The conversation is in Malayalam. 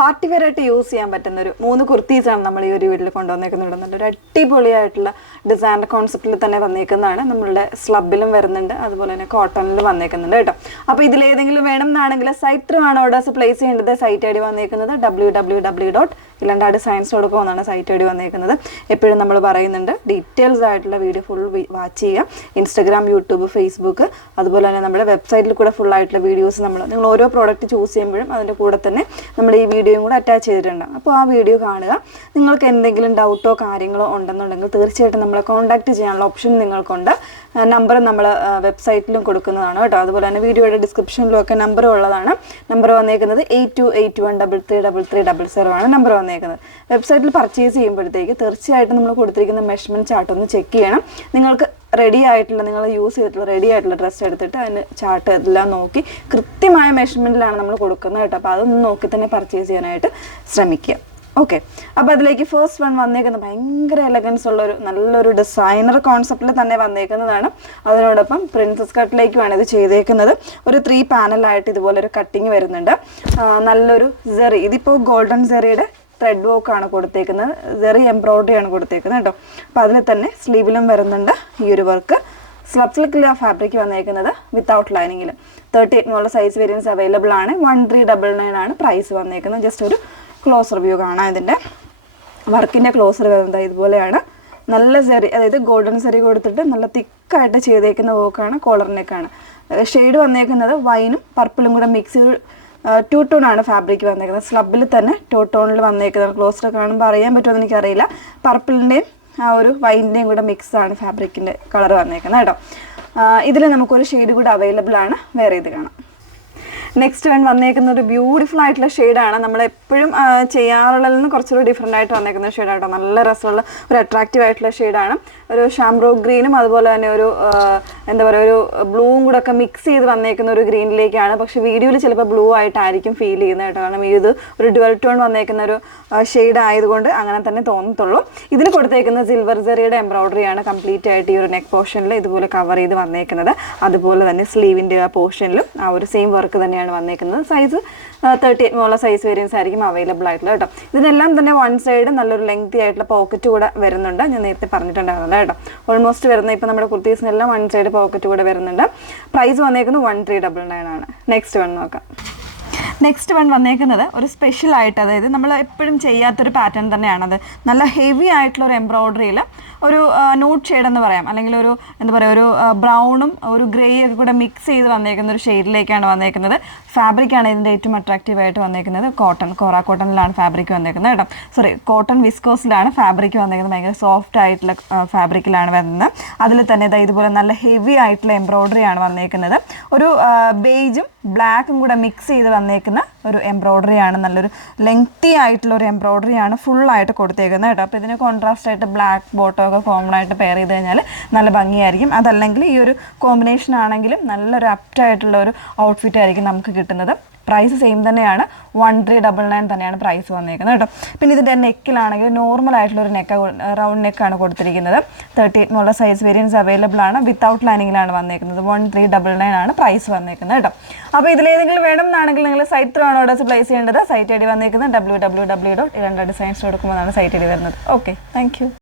പാർട്ടി വെയർ ആയിട്ട് യൂസ് ചെയ്യാൻ പറ്റുന്ന ഒരു 3 കുർത്തീസാണ് നമ്മൾ ഈ ഒരു വീട്ടിൽ കൊണ്ടുവന്നേക്കുന്നുണ്ട്. ഒരു അടിപൊളിയായിട്ടുള്ള ഡിസൈനർ കോൺസെപ്റ്റിൽ തന്നെ വന്നേക്കുന്നതാണ്. നമ്മളുടെ സ്ലബിലും വരുന്നുണ്ട്, അതുപോലെ തന്നെ കോട്ടണിൽ വന്നേക്കുന്നുണ്ട് കേട്ടോ. അപ്പോൾ ഇതിലേതെങ്കിലും വേണം എന്നാണെങ്കിൽ സൈറ്റ് ത്രൂ ആണ് ഓർഡേഴ്സ് പ്ലേസ് ചെയ്യേണ്ടത്. സൈറ്റ് ഐ ഡി വന്നേക്കുന്നത് www.ilandadscience.com എന്നാണ് സൈറ്റ് ഐ ഡി വന്നേക്കുന്നത്. എപ്പോഴും നമ്മൾ പറയുന്നുണ്ട് ഡീറ്റെയിൽസ് ആയിട്ടുള്ള വീഡിയോ ഫുൾ വാച്ച് ചെയ്യുക. ഇൻസ്റ്റഗ്രാം, യൂട്യൂബ്, ഫേസ്ബുക്ക്, അതുപോലെ തന്നെ നമ്മുടെ വെബ്സൈറ്റിൽ കൂടെ ഫുൾ ആയിട്ടുള്ള വീഡിയോസ് നിങ്ങൾ ഓരോ പ്രോഡക്റ്റ് ചൂസ് ചെയ്യുമ്പോഴും അതിൻ്റെ കൂടെ തന്നെ നമ്മൾ ഈ വീഡിയോയും കൂടെ അറ്റാച്ച് ചെയ്തിട്ടുണ്ടാകും. അപ്പോൾ ആ വീഡിയോ കാണുക. നിങ്ങൾക്ക് എന്തെങ്കിലും ഡൗട്ടോ കാര്യങ്ങളോ ഉണ്ടെന്നുണ്ടെങ്കിൽ തീർച്ചയായിട്ടും നമ്മളെ കോൺടാക്ട് ചെയ്യാനുള്ള ഓപ്ഷൻ നിങ്ങൾക്കുണ്ട്. നമ്പർ നമ്മൾ വെബ്സൈറ്റിലും കൊടുക്കുന്നതാണ് കേട്ടോ. അതുപോലെ തന്നെ വീഡിയോയുടെ ഡിസ്ക്രിപ്ഷനിലും ഒക്കെ നമ്പർ ഉള്ളതാണ്. നമ്പർ വന്നേക്കുന്നത് 8281333300 ആണ് നമ്പർ വന്നേക്കുന്നത്. വെബ്സൈറ്റിൽ പർച്ചേസ് ചെയ്യുമ്പോഴത്തേക്ക് തീർച്ചയായിട്ടും നമ്മൾ കൊടുത്തിരിക്കുന്ന മെഷർമെൻറ്റ് ചാർട്ട് ഒന്ന് ചെക്ക് ചെയ്യണം. നിങ്ങൾക്ക് റെഡി ആയിട്ടുള്ള, നിങ്ങൾ യൂസ് ചെയ്തിട്ടുള്ള റെഡി ആയിട്ടുള്ള ഡ്രസ്സ് എടുത്തിട്ട് അതിന് ചാർട്ട് എല്ലാം നോക്കി കൃത്യമായ മെഷർമെൻറ്റിലാണ് നമ്മൾ കൊടുക്കുന്നത് കേട്ടോ. അപ്പോൾ അതൊന്ന് നോക്കി തന്നെ പർച്ചേസ് ചെയ്യാനായിട്ട് ശ്രമിക്കുക. ഓക്കെ, അപ്പോൾ അതിലേക്ക് ഫസ്റ്റ് വൺ വന്നേക്കുന്നത് ഭയങ്കര എലഗൻസ് ഉള്ളൊരു നല്ലൊരു ഡിസൈനർ കോൺസെപ്റ്റിൽ തന്നെ വന്നേക്കുന്നതാണ്. അതിനോടൊപ്പം പ്രിൻസസ് കട്ടിലേക്കുമാണ് ഇത് ചെയ്തേക്കുന്നത്. ഒരു 3 പാനലായിട്ട് ഇതുപോലെ ഒരു കട്ടിങ് വരുന്നുണ്ട്. നല്ലൊരു സെറി, ഇതിപ്പോൾ ഗോൾഡൻ സെറിയുടെ ത്രെഡ് വർക്കാണ് കൊടുത്തേക്കുന്നത്, സെറി എംബ്രോയിഡറി ആണ് കൊടുത്തേക്കുന്നത് കേട്ടോ. അപ്പോൾ അതിൽ തന്നെ സ്ലീവിലും വരുന്നുണ്ട് ഈ ഒരു വർക്ക്. സ്ലബ് സിൽക്കിലെ ഫാബ്രിക് വന്നേക്കുന്നത് വിത്തൗട്ട് ലൈനിങ്ങിൽ. 38 എന്നുള്ള സൈസ് വേരിയൻസ് അവൈലബിൾ ആണ്. 1399 ആണ് പ്രൈസ് വന്നേക്കുന്നത്. ജസ്റ്റ് ഒരു ക്ലോസ് റിവ്യൂ കാണാം. ഇതിൻ്റെ വർക്കിൻ്റെ ക്ലോസർ വരുന്നത് ഇതുപോലെയാണ്. നല്ല സെറി, അതായത് ഗോൾഡൻ സെറി കൊടുത്തിട്ട് നല്ല തിക്കായിട്ട് ചെയ്തേക്കുന്ന വർക്കാണ്. കോളർ നെക്കാണ്. ഷെയ്ഡ് വന്നേക്കുന്നത് വൈനും പർപ്പിളും കൂടെ മിക്സ് 2 ടോൺ ആണ് ഫാബ്രിക് വന്നേക്കുന്നത്. സ്ലബിൽ തന്നെ 2 ടോണിൽ വന്നേക്കുന്നത്. ക്ലോസർ കാണുമ്പോൾ അറിയാൻ പറ്റുമെന്ന് എനിക്കറിയില്ല. പർപ്പിളിൻ്റെയും ആ ഒരു വൈൻ്റെയും കൂടെ മിക്സാണ് ഫാബ്രിക്കിൻ്റെ കളർ വന്നേക്കുന്നത് കേട്ടോ. ഇതിൽ നമുക്കൊരു ഷെയ്ഡ് കൂടെ അവൈലബിൾ ആണ്. വേറെ ഇത് കാണാം. നെക്സ്റ്റ് വൺ വന്നേക്കുന്ന ഒരു ബ്യൂട്ടിഫുൾ ആയിട്ടുള്ള ഷെയ്ഡാണ്. നമ്മൾ എപ്പോഴും ചെയ്യാറുള്ളതിൽ നിന്ന് കുറച്ചുകൂടി ഡിഫറെൻ്റ് ആയിട്ട് വന്നേക്കുന്ന ഷെയ്ഡാട്ടോ. നല്ല രസമുള്ള ഒരു അട്രാക്റ്റീവ് ആയിട്ടുള്ള ഷെയ്ഡാണ്. ഒരു ഷാംബ്രോ ഗ്രീനും അതുപോലെ തന്നെ ഒരു എന്താ പറയുക, ഒരു ബ്ലൂവും കൂടെ ഒക്കെ മിക്സ് ചെയ്ത് വന്നേക്കുന്ന ഒരു ഗ്രീനിലേക്കാണ്. പക്ഷേ വീഡിയോയിൽ ചിലപ്പോൾ ബ്ലൂ ആയിട്ടായിരിക്കും ഫീൽ ചെയ്യുന്നത് കേട്ടോ. കാരണം ഇത് ഒരു ഡുവൽ ടോൺ വന്നേക്കുന്ന ഒരു ഷെയ്ഡ് ആയതുകൊണ്ട് അങ്ങനെ തന്നെ തോന്നത്തുള്ളൂ. ഇതിന് കൊടുത്തേക്കുന്ന സിൽവർ സെറിയുടെ എംബ്രോയിഡറിയാണ് കംപ്ലീറ്റ് ആയിട്ട് ഈ ഒരു നെക്ക് പോർഷനിൽ ഇതുപോലെ കവർ ചെയ്ത് വന്നേക്കുന്നത്. അതുപോലെ തന്നെ സ്ലീവിൻ്റെ ആ പോർഷനിലും ആ ഒരു സെയിം വർക്ക് തന്നെയാണ് വന്നേക്കുന്നത്. സൈസ് 38 എന്നുള്ള സൈസ് വേരിയൻസ് ആയിരിക്കും അവൈലബിൾ ആയിട്ടുള്ളത് കേട്ടോ. ഇതിനെല്ലാം തന്നെ വൺ സൈഡ് നല്ലൊരു ലെങ്തി ആയിട്ടുള്ള പോക്കറ്റ് കൂടെ വരുന്നുണ്ട്. ഞാൻ നേരത്തെ പറഞ്ഞിട്ടുണ്ടായിരുന്നില്ല കേട്ടോ. ഓൾമോസ്റ്റ് വരുന്ന ഇപ്പോൾ നമ്മുടെ കുർത്തീസിനെല്ലാം വൺ സൈഡ് പോക്കറ്റ് കൂടെ വരുന്നുണ്ട്. പ്രൈസ് വന്നേക്കുന്നത് 1399 ആണ്. നെക്സ്റ്റ് വൺ നോക്കാം. നെക്സ്റ്റ് വൺ വന്നേക്കുന്നത് ഒരു സ്പെഷ്യലായിട്ട്, അതായത് നമ്മൾ എപ്പോഴും ചെയ്യാത്തൊരു പാറ്റേൺ തന്നെയാണത്. നല്ല ഹെവി ആയിട്ടുള്ള ഒരു എംബ്രോയിഡറിയിൽ ഒരു നോട്ട് ഷെയ്ഡ് എന്ന് പറയാം, അല്ലെങ്കിൽ ഒരു എന്താ പറയുക, ഒരു ബ്രൗണും ഒരു ഗ്രേ ഒക്കെ കൂടെ മിക്സ് ചെയ്ത് വന്നേക്കുന്ന ഒരു ഷെയ്ഡിലേക്കാണ് വന്നേക്കുന്നത്. ഫാബ്രിക്കാണ് ഇതിൻ്റെ ഏറ്റവും അട്രാക്റ്റീവായിട്ട് വന്നേക്കുന്നത്. കോറ കോട്ടണിലാണ് ഫാബ്രിക് വന്നേക്കുന്നത് കേട്ടോ. കോട്ടൺ വിസ്കോസിലാണ് ഫാബ്രിക് വന്നേക്കുന്നത്. ഭയങ്കര സോഫ്റ്റ് ആയിട്ടുള്ള ഫാബ്രിക്കിലാണ് വരുന്നത്. അതിൽ തന്നെ ഇതുപോലെ നല്ല ഹെവി ആയിട്ടുള്ള എംബ്രോയിഡറിയാണ് വന്നേക്കുന്നത്. ഒരു ബേജും ബ്ലാക്കും കൂടെ മിക്സ് ചെയ്ത് വന്നേക്കുന്ന ഒരു എംബ്രോയിഡറിയാണ്. നല്ലൊരു ലെങ്തി ആയിട്ടുള്ള ഒരു എംബ്രോയിഡറിയാണ് ഫുള്ളായിട്ട് കൊടുത്തേക്കുന്നത് കേട്ടോ. അപ്പോൾ ഇതിന് കോൺട്രാസ്റ്റ് ആയിട്ട് ബ്ലാക്ക് ബോട്ടോ ഒക്കെ കോമൺ ആയിട്ട് പെയർ ചെയ്ത് കഴിഞ്ഞാൽ നല്ല ഭംഗിയായിരിക്കും. അതല്ലെങ്കിൽ ഈ ഒരു കോമ്പിനേഷൻ ആണെങ്കിലും നല്ലൊരു അപ്റ്റായിട്ടുള്ള ഒരു ഔട്ട്ഫിറ്റ് ആയിരിക്കും നമുക്ക് കിട്ടുന്നത്. പ്രൈസ് സെയിം തന്നെയാണ്. 1399 തന്നെയാണ് പ്രൈസ് വന്നേക്കുന്നത് കേട്ടോ. പിന്നെ ഇതിൻ്റെ നെക്കിലാണെങ്കിൽ നോർമൽ ആയിട്ടുള്ള ഒരു റൗണ്ട് നെക്കാണ് കൊടുത്തിരിക്കുന്നത്. 38 എന്നുള്ള സൈസ് വേരിയൻസ് അവൈലബിൾ ആണ്. വിത്തൗട്ട് ലൈനിങ്ങിലാണ് വന്നേക്കുന്നത്. 1399 ആണ് പ്രൈസ് വന്നേക്കുന്നത് കേട്ടോ. അപ്പോൾ ഇതിലേതെങ്കിലും വേണം എന്നാണെങ്കിൽ നിങ്ങൾ സൈറ്റ് ത്രൂ ആണ് ഓർഡേഴ്സ് പ്ലേസ് ചെയ്യേണ്ടത്. സൈറ്റ് ഐ ഡി വന്നേക്കുന്നത് www.ilandadscience.com എന്നാണ് സൈറ്റ് ഐ ഡി വരുന്നത്. Okay, thank you.